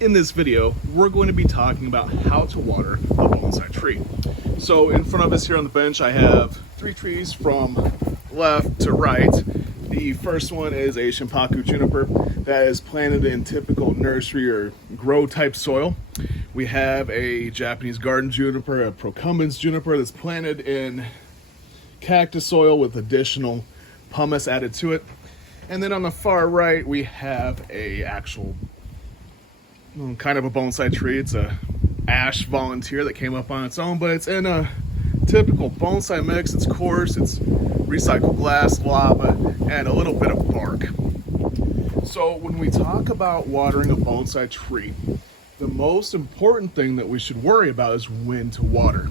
In this video, we're going to be talking about how to water a bonsai tree. So in front of us here on the bench, I have 3 trees from left to right. The first one is a Shimpaku juniper that is planted in typical nursery or grow type soil. We have a Japanese garden juniper, a procumbens juniper that's planted in cactus soil with additional pumice added to it. And then on the far right, we have a actual kind of a bonsai tree. It's a ash volunteer that came up on its own, but it's in a typical bonsai mix. It's coarse, it's recycled glass, lava, and a little bit of bark. So when we talk about watering a bonsai tree, the most important thing that we should worry about is when to water.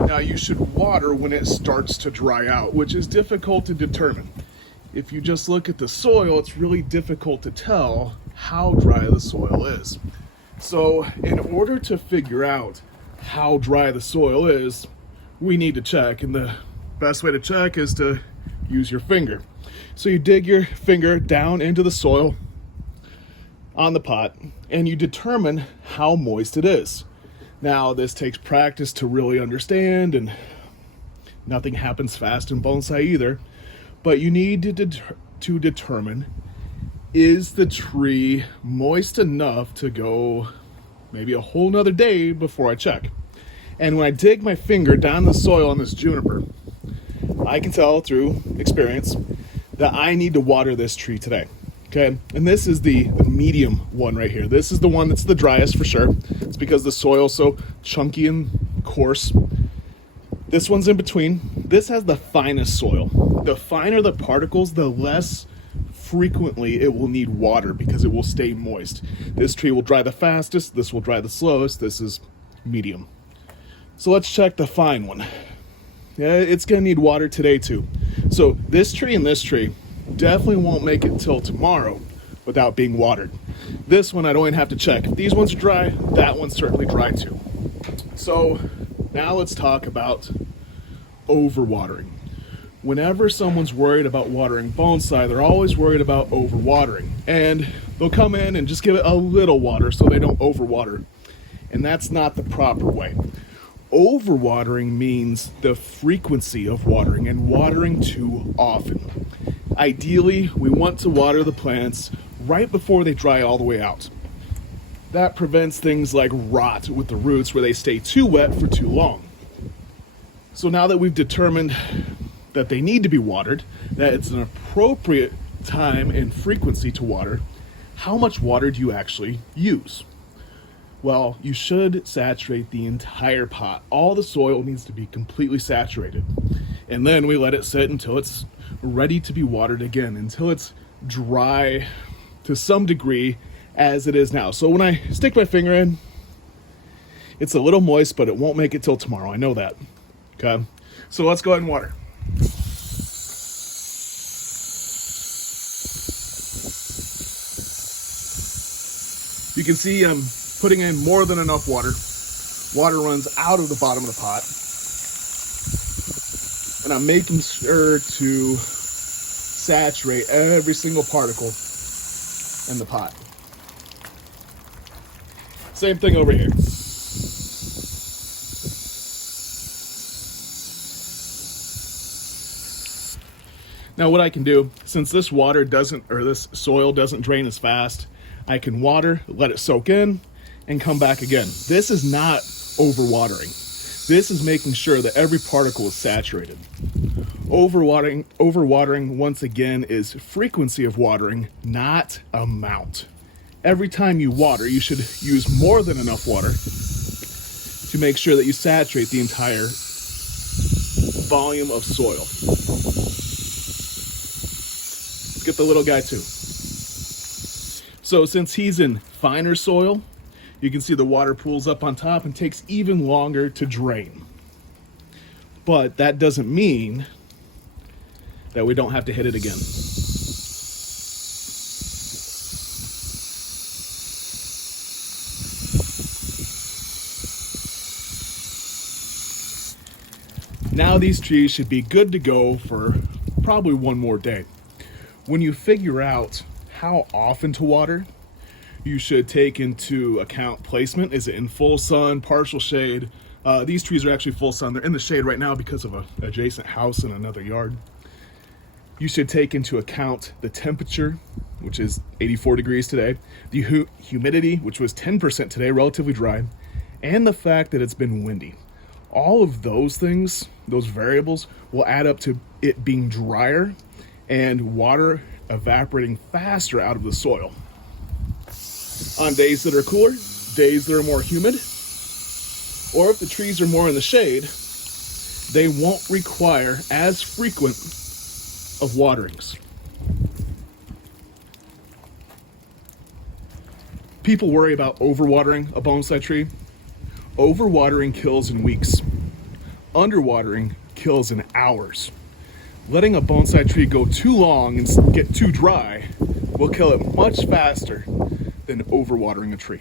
Now you should water when it starts to dry out, which is difficult to determine. If you just look at the soil, it's really difficult to tell how dry the soil is. So in order to figure out how dry the soil is, we need to check, and the best way to check is to use your finger. So you dig your finger down into the soil on the pot and you determine how moist it is. Now this takes practice to really understand, and nothing happens fast in bonsai either, but you need to determine, is the tree moist enough to go maybe a whole nother day before I check? And when I dig my finger down the soil on this juniper, I can tell through experience that I need to water this tree today. Okay, and this is the medium one right here. This is the one that's the driest for sure. It's because the soil's so chunky and coarse. This one's in between. This has the finest soil. The finer the particles, the less frequently it will need water because it will stay moist. This tree will dry the fastest, this will dry the slowest, this is medium. So let's check the fine one. Yeah, it's gonna need water today too. So this tree and this tree definitely won't make it till tomorrow without being watered. This one I don't even have to check. If these ones are dry, that one's certainly dry too. So now let's talk about overwatering. Whenever someone's worried about watering bonsai, they're always worried about overwatering. And they'll come in and just give it a little water so they don't overwater. And that's not the proper way. Overwatering means the frequency of watering and watering too often. Ideally, we want to water the plants right before they dry all the way out. That prevents things like rot with the roots where they stay too wet for too long. So now that we've determined that they need to be watered, that it's an appropriate time and frequency to water, how much water do you actually use? Well, you should saturate the entire pot. All the soil needs to be completely saturated. And then we let it sit until it's ready to be watered again, until it's dry to some degree as it is now. So when I stick my finger in, it's a little moist, but it won't make it till tomorrow. I know that. Okay, so let's go ahead and water. You can see I'm putting in more than enough water. Water runs out of the bottom of the pot. And I'm making sure to saturate every single particle in the pot. Same thing over here. Now what I can do, since this this soil doesn't drain as fast, I can water, let it soak in, and come back again. This is not overwatering. This is making sure that every particle is saturated. Overwatering, once again, is frequency of watering, not amount. Every time you water, you should use more than enough water to make sure that you saturate the entire volume of soil. Let's get the little guy too. So since he's in finer soil, you can see the water pools up on top and takes even longer to drain. But that doesn't mean that we don't have to hit it again. Now these trees should be good to go for probably one more day. When you figure out how often to water, You should take into account placement. Is it in full sun, partial shade? These trees are actually full sun. They're in the shade right now because of an adjacent house in another yard. You should take into account the temperature, which is 84 degrees today, the humidity, which was 10% today, relatively dry, and the fact that it's been windy. All of those things, those variables, will add up to it being drier and water evaporating faster out of the soil. On days that are cooler, days that are more humid, or if the trees are more in the shade, they won't require as frequent of waterings. People worry about overwatering a bonsai tree. Overwatering kills in weeks. Underwatering kills in hours. Letting a bonsai tree go too long and get too dry will kill it much faster than overwatering a tree.